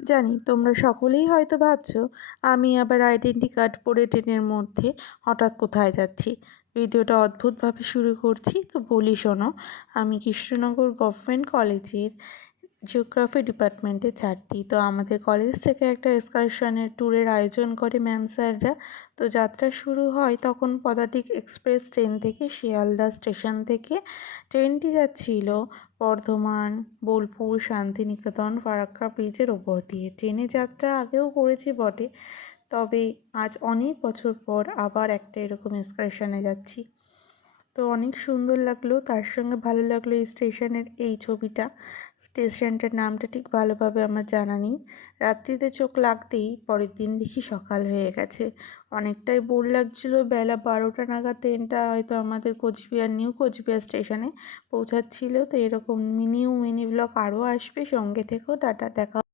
জানি তোমরা সকলেই হয়তো ভাবছো আমি আবার আইডেন্টি কার্ড পরে ট্রেনের মধ্যে হঠাৎ কোথায় যাচ্ছি। ভিডিওটা অদ্ভুতভাবে শুরু করছি, তো বলি শোনো। আমি কৃষ্ণনগর গভর্নমেন্ট কলেজের জিওগ্রাফি ডিপার্টমেন্টে ছাত্রী। তো আমাদের কলেজ থেকে একটা এক্সকারশনের ট্যুরের আয়োজন করে ম্যাম স্যাররা। তো যাত্রা শুরু হয় তখন পদাতিক এক্সপ্রেস ট্রেন থেকে, শিয়ালদা স্টেশন থেকে। ট্রেনটি যাচ্ছিল বর্ধমান, বোলপুর, শান্তিনিকেতন, ফারাক্কা ব্রিজের ওপর দিয়ে। ট্রেনে যাত্রা আগেও করেছি বটে, তবে আজ অনেক বছর পর আবার একটা এরকম এক্সকারশনে যাচ্ছি। তো অনেক সুন্দর লাগলো, তার সঙ্গে ভালো লাগলো এই স্টেশনের এই ছবিটা। স্টেশনটার নামটা ঠিক ভালোভাবে আমার জানা নেই। রাত্রিতে চোখ লাগতেই পরের দিন দেখি সকাল হয়ে গেছে। অনেকটাই বোর লাগছিলো। বেলা 12টা নাগাদ ট্রেনটা হয়তো আমাদের কোচবিহার, নিউ কোচবিহার স্টেশনে পৌঁছাচ্ছিল। তো এরকম নিউ মিনি ব্লগ আরও আসবে, সঙ্গে থেকেও। টাটা, দেখা।